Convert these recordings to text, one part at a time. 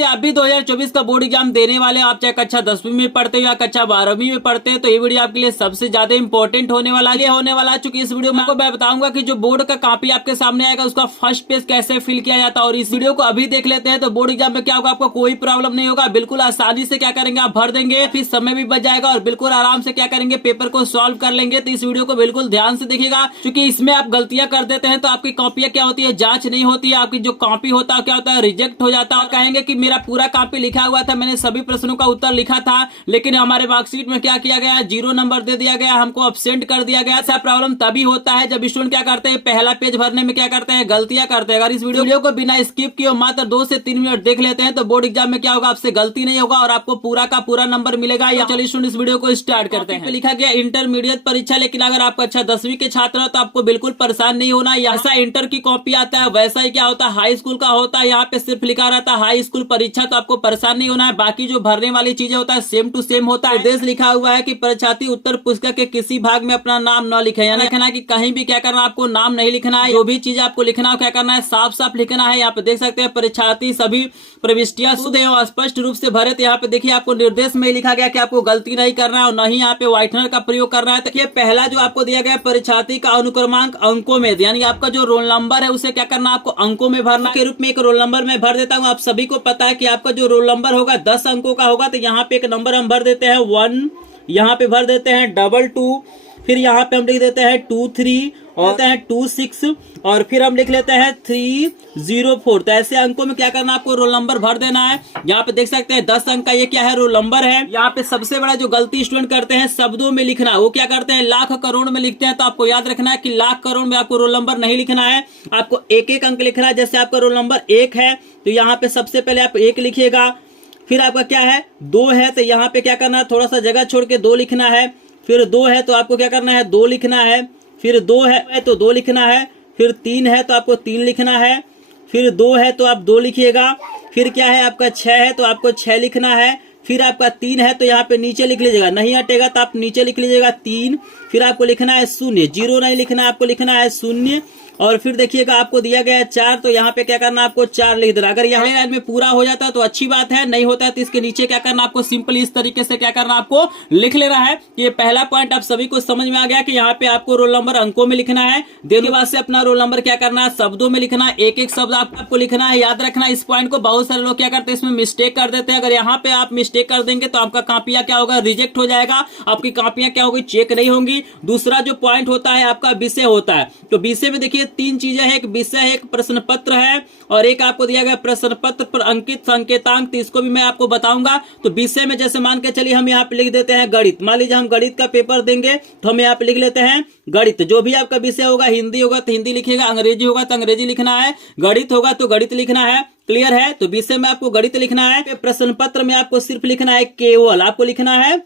यदि आप भी 2024 का बोर्ड एग्जाम देने वाले, आप चाहे कक्षा 10वीं में पढ़ते हो या कक्षा 12वीं में पढ़ते हैं, तो ये वीडियो आपके लिए सबसे ज्यादा इंपॉर्टेंट होने वाला है। चूंकि इस वीडियो में आपको मैं बताऊंगा कि जो बोर्ड का कॉपी आपके सामने आएगा उसका फर्स्ट पेज कैसे फिल किया जाता है। और इस वीडियो को अभी देख लेते हैं तो बोर्ड एग्जाम में क्या होगा, आपको कोई प्रॉब्लम नहीं होगा, बिल्कुल आसानी से क्या करेंगे आप भर देंगे, फिर समय भी बच जाएगा और बिल्कुल आराम से क्या करेंगे पेपर को सॉल्व कर लेंगे। तो इस वीडियो को बिल्कुल ध्यान से देखिएगा, क्योंकि इसमें आप गलतियां कर देते हैं तो आपकी कॉपियां क्या होती है, जांच नहीं होती है, आपकी जो कॉपी होता है क्या होता है, रिजेक्ट हो जाता है। और कहेंगे कि मेरा पूरा कॉपी लिखा हुआ था, मैंने सभी प्रश्नों का उत्तर लिखा था, लेकिन हमारे मार्कशीट में क्या किया गया, 0 नंबर दे दिया गया, हमको अब्सेंट कर दिया गया। ऐसा प्रॉब्लम तभी होता है जब स्टूडेंट क्या करते हैं, पहला पेज भरने में क्या करते हैं, गलतियां करते हैं। अगर इस वीडियो को बिना स्किप किए मात्र 2 से 3 मिनट देख लेते हैं तो बोर्ड एग्जाम में क्या होगा, आपसे गलती नहीं होगा और आपको पूरा का पूरा नंबर मिलेगा। या चलिए स्टूडेंट इस वीडियो को स्टार्ट करते हैं। लिखा गया इंटरमीडिएट परीक्षा, लेकिन अगर आप कक्षा 10वीं के छात्र हो तो आपको बिल्कुल परेशान नहीं होना। ऐसा इंटर की कॉपी आता है वैसा ही क्या होता है, हाई स्कूल का होता है। यहाँ पे सिर्फ लिखा रहता है हाई स्कूल परीक्षा, तो आपको परेशान नहीं होना है। बाकी जो भरने वाली चीजें होता है सेम टू सेम होता है। उद्देश्य लिखा हुआ है कि परीक्षार्थी उत्तर पुस्तिका के किसी भाग में अपना नाम न लिखे, यानी लिखना कि कहीं भी क्या करना, आपको नाम नहीं लिखना है। जो भी चीज आपको लिखना हो क्या करना है, साफ साफ लिखना है। यहाँ पे देख सकते हैं परीक्षार्थी सभी प्रविष्टियां शुद्ध एवं स्पष्ट रूप से भरे। तो यहाँ पे देखिए आपको निर्देश में लिखा गया कि आपको गलती नहीं करना है और न ही यहाँ पे व्हाइटनर का प्रयोग करना है। तो ये पहला जो आपको दिया गया परीक्षार्थी का अनुक्रमांक अंकों में, यानी आपका जो रोल नंबर है उसे क्या करना, आपको अंकों में भरना के रूप में। एक रोल नंबर में भर देता हूँ। आप सभी को पता है कि आपका जो रोल नंबर होगा 10 अंकों का होगा। तो यहाँ पे एक नंबर हम भर देते हैं 1, यहाँ पे भर देते हैं 22, फिर यहाँ पे हम लिख देते हैं 23 और 26 और फिर हम लिख लेते हैं 304। तो ऐसे अंकों में क्या करना, आपको रोल नंबर भर देना है। यहाँ पे देख सकते हैं 10 अंक का ये क्या है, रोल नंबर है। यहाँ पे सबसे बड़ा जो गलती स्टूडेंट करते हैं शब्दों में लिखना, वो क्या करते हैं लाख करोड़ में लिखते हैं। तो आपको याद रखना है कि लाख करोड़ में आपको रोल नंबर नहीं लिखना है, आपको एक एक अंक लिखना है। जैसे आपका रोल नंबर 1 है तो यहाँ पे सबसे पहले आप 1 लिखिएगा, फिर आपका क्या है 2 है तो यहाँ पे क्या करना है, थोड़ा सा जगह छोड़ के 2 लिखना है, फिर 2 है तो आपको क्या करना है 2 लिखना है, फिर 2 है तो 2 लिखना है, फिर 3 है तो आपको 3 लिखना है, फिर 2 है तो आप 2 लिखिएगा, फिर क्या है आपका 6 है तो आपको 6 लिखना है, फिर आपका 3 है तो यहाँ पे नीचे लिख लीजिएगा, नहीं हटेगा तो आप नीचे लिख लीजिएगा 3, फिर आपको लिखना है 0, 0 नहीं लिखना है, आपको लिखना है 0। और फिर देखिएगा आपको दिया गया है 4, तो यहाँ पे क्या करना, आपको 4 लिख देना। अगर यहाँ लाइन में पूरा हो जाता है तो अच्छी बात है, नहीं होता है तो इसके नीचे क्या करना, आपको सिंपल इस तरीके से क्या करना, आपको लिख लेना है। ये पहला पॉइंट आप सभी को समझ में आ गया कि यहाँ पे आपको रोल नंबर अंकों में लिखना है। देने के बाद से अपना रोल नंबर क्या करना है, शब्दों में लिखना है, एक एक शब्द आपको लिखना है। याद रखना इस पॉइंट को, बहुत सारे लोग क्या करते हैं इसमें मिस्टेक कर देते हैं। अगर यहाँ पे आप मिस्टेक कर देंगे तो आपका कॉपियां क्या होगा, रिजेक्ट हो जाएगा, आपकी कॉपियां क्या होगी, चेक नहीं होंगी। दूसरा जो पॉइंट होता है आपका विषय होता है। तो विषय में देखिए 3 चीजें हैं, विषय है, एक प्रश्न पत्र है और एक आपको दिया गया प्रश्न पत्र पर अंकित संकेतांक। तो इसको भी मैं आपको बताऊंगा। तो विषय में जैसे मान के चलिए हम यहाँ पे लिख देते हैं गणित। मान लीजिए हम गणित का पेपर देंगे तो हम यहाँ पे लिख लेते हैं गणित। जो भी आपका विषय होगा, हिंदी होगा तो हिंदी लिखिएगा, अंग्रेजी होगा तो अंग्रेजी लिखना है, गणित होगा तो गणित लिखना है। क्लियर है? तो विषय में आपको गणित लिखना है। प्रश्न पत्र में आपको सिर्फ लिखना है केवल, आपको लिखना है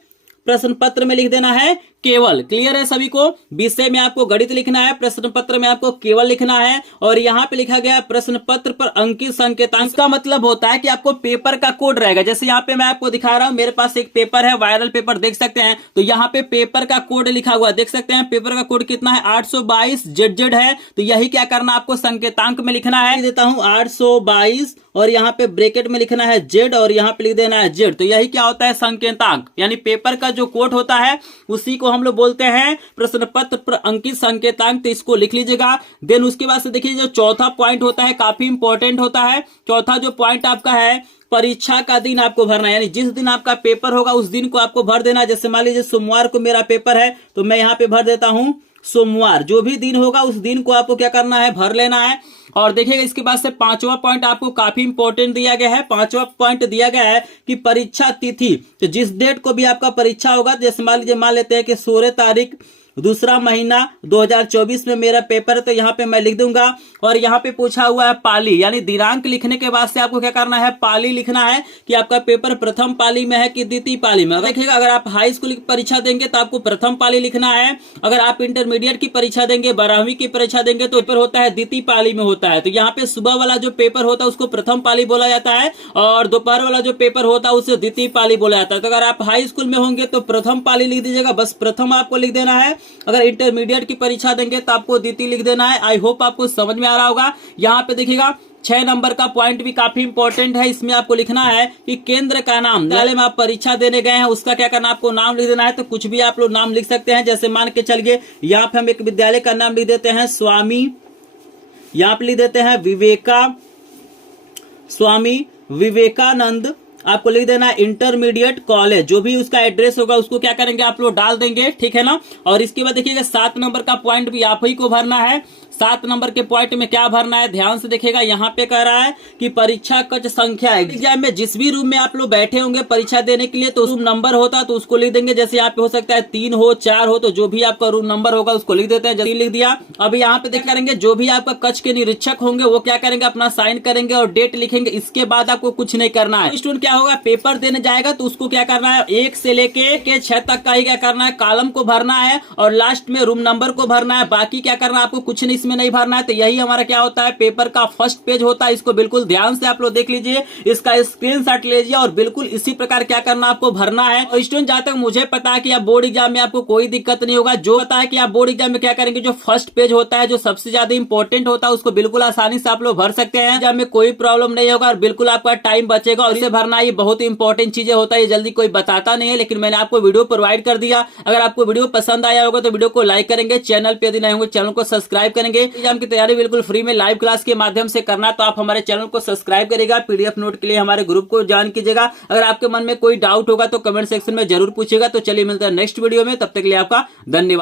प्रश्न पत्र में लिख देना है केवल। क्लियर है सभी को? विषय में आपको गणित लिखना है, प्रश्न पत्र में आपको केवल लिखना है। और यहाँ पे लिखा गया प्रश्न पत्र पर अंकित संकेतांक का मतलब होता है कि आपको पेपर का कोड रहेगा। जैसे यहाँ पे मैं आपको दिखा रहा हूँ, मेरे पास एक पेपर है, वायरल पेपर देख सकते हैं। तो यहाँ पे पेपर का कोड लिखा हुआ देख सकते हैं। पेपर का कोड कितना है, 822 ZZ है। तो यही क्या करना, आपको संकेतांक में लिखना है। देता हूँ 822 और यहाँ पे ब्रैकेट में लिखना है Z और यहाँ पे लिख देना है Z। तो यही क्या होता है, संकेतांक, यानी पेपर का जो कोड होता है उसी को हम लोग बोलते हैं प्रश्न पत्र पर अंकित संकेतांक। तो इसको लिख लीजिएगा। देन उसके बाद से देखिए जो चौथा पॉइंट होता है काफी इंपॉर्टेंट होता है। चौथा जो पॉइंट आपका है, परीक्षा का दिन आपको भरना है, यानी जिस दिन आपका पेपर होगा उस दिन को आपको भर देना। जैसे मान लीजिए सोमवार को मेरा पेपर है तो मैं यहाँ पे भर देता हूं सोमवार। जो भी दिन होगा उस दिन को आपको क्या करना है, भर लेना है। और देखिएगा इसके बाद से 5वां पॉइंट आपको काफी इंपॉर्टेंट दिया गया है। 5वां पॉइंट दिया गया है कि परीक्षा तिथि, तो जिस डेट को भी आपका परीक्षा होगा, जैसे मान लेते हैं कि 16 तारीख 2रा महीना 2024 में मेरा पेपर है, तो यहाँ पे मैं लिख दूंगा। और यहाँ पे पूछा हुआ है पाली, यानी दिनांक लिखने के बाद से आपको क्या करना है, पाली लिखना है कि आपका पेपर प्रथम पाली में है कि द्वितीय पाली में। देखिएगा अगर आप हाई स्कूल की परीक्षा देंगे तो आपको प्रथम पाली लिखना है। अगर आप इंटरमीडिएट की परीक्षा देंगे, 12वीं की परीक्षा देंगे तो पेपर होता है द्वितीय पाली में होता है। तो यहाँ पे सुबह वाला जो पेपर होता है उसको प्रथम पाली बोला जाता है और दोपहर वाला जो पेपर होता है उसे द्वितीय पाली बोला जाता है। तो अगर आप हाई स्कूल में होंगे तो प्रथम पाली लिख दीजिएगा, बस प्रथम आपको लिख देना है। अगर इंटरमीडिएट की परीक्षा देंगे तो आपको द्वितीय लिख देना है। आई होप आपको समझ में आ रहा होगा। यहाँ पे देखिएगा 6 नंबर का पॉइंट भी काफी इंपॉर्टेंट है। इसमें आपको लिखना है कि केंद्र का नाम, पहले में आप परीक्षा देने गए हैं उसका क्या करना है, आपको नाम लिख देना है। तो कुछ भी आप लोग नाम लिख सकते हैं, जैसे मान के चलिए यहाँ पे हम एक विद्यालय का नाम लिख देते हैं स्वामी, यहाँ पे लिख देते हैं स्वामी विवेकानंद। आपको लिख देना है इंटरमीडिएट कॉलेज, जो भी उसका एड्रेस होगा उसको क्या करेंगे आप लोग डाल देंगे, ठीक है ना। और इसके बाद देखिएगा 7 नंबर का पॉइंट भी आप ही को भरना है। 7 नंबर के पॉइंट में क्या भरना है, ध्यान से देखिएगा। यहाँ पे कह रहा है कि परीक्षा कक्ष संख्या, एग्जाम में जिस भी रूम में आप लोग बैठे होंगे परीक्षा देने के लिए, तो रूम नंबर होता है तो उसको लिख देंगे। जैसे यहाँ पे हो सकता है 3 हो 4 हो, तो जो भी आपका रूम नंबर होगा उसको लिख देते हैं। जैसे लिख दिया। अब यहाँ पे देख करेंगे जो भी आपका कक्ष के निरीक्षक होंगे वो क्या करेंगे, अपना साइन करेंगे और डेट लिखेंगे। इसके बाद आपको कुछ नहीं करना है। स्टूडेंट क्या होगा, पेपर देने जाएगा तो उसको क्या करना है, 1 से लेके 6 तक का ही क्या करना है, कॉलम को भरना है और लास्ट में रूम नंबर को भरना है। बाकी क्या करना है आपको, कुछ नहीं इसमें नहीं भरना है। तो यही हमारा क्या होता है, पेपर का फर्स्ट पेज होता है। इसको बिल्कुल ध्यान से आप लोग देख लीजिए, इसका स्क्रीनशॉट लीजिए और बिल्कुल इसी प्रकार क्या करना आपको भरना है। और स्टूडेंट जहां तक मुझे पता है कि आप बोर्ड एग्जाम में आपको कोई दिक्कत नहीं होगा। जो पता है कि आप बोर्ड एग्जाम में क्या करेंगे, जो फर्स्ट पेज होता है जो सबसे ज्यादा इंपॉर्टेंट होता है उसको बिल्कुल आसानी से आप लोग भर सकते हैं। एग्जाम में कोई प्रॉब्लम नहीं होगा और बिल्कुल आपका टाइम बचेगा। और इसे भरना ये बहुत इंपॉर्टेंट चीजें होता है, ये जल्दी कोई बताता नहीं है, लेकिन मैंने आपको वीडियो प्रोवाइड कर दिया। अगर आपको वीडियो पसंद आया होगा तो वीडियो को लाइक करेंगे, चैनल पे यदि नए होंगे चैनल को सब्सक्राइब करेंगे। एग्जाम की तैयारी बिल्कुल फ्री में लाइव क्लास के माध्यम से करना तो आप हमारे चैनल को सब्सक्राइब करेगा। पीडीएफ नोट के लिए हमारे ग्रुप को ज्वाइन कीजिएगा। अगर आपके मन में कोई डाउट होगा तो कमेंट सेक्शन में जरूर पूछेगा। तो चलिए मिलते हैं नेक्स्ट वीडियो में, तब तक के लिए आपका धन्यवाद।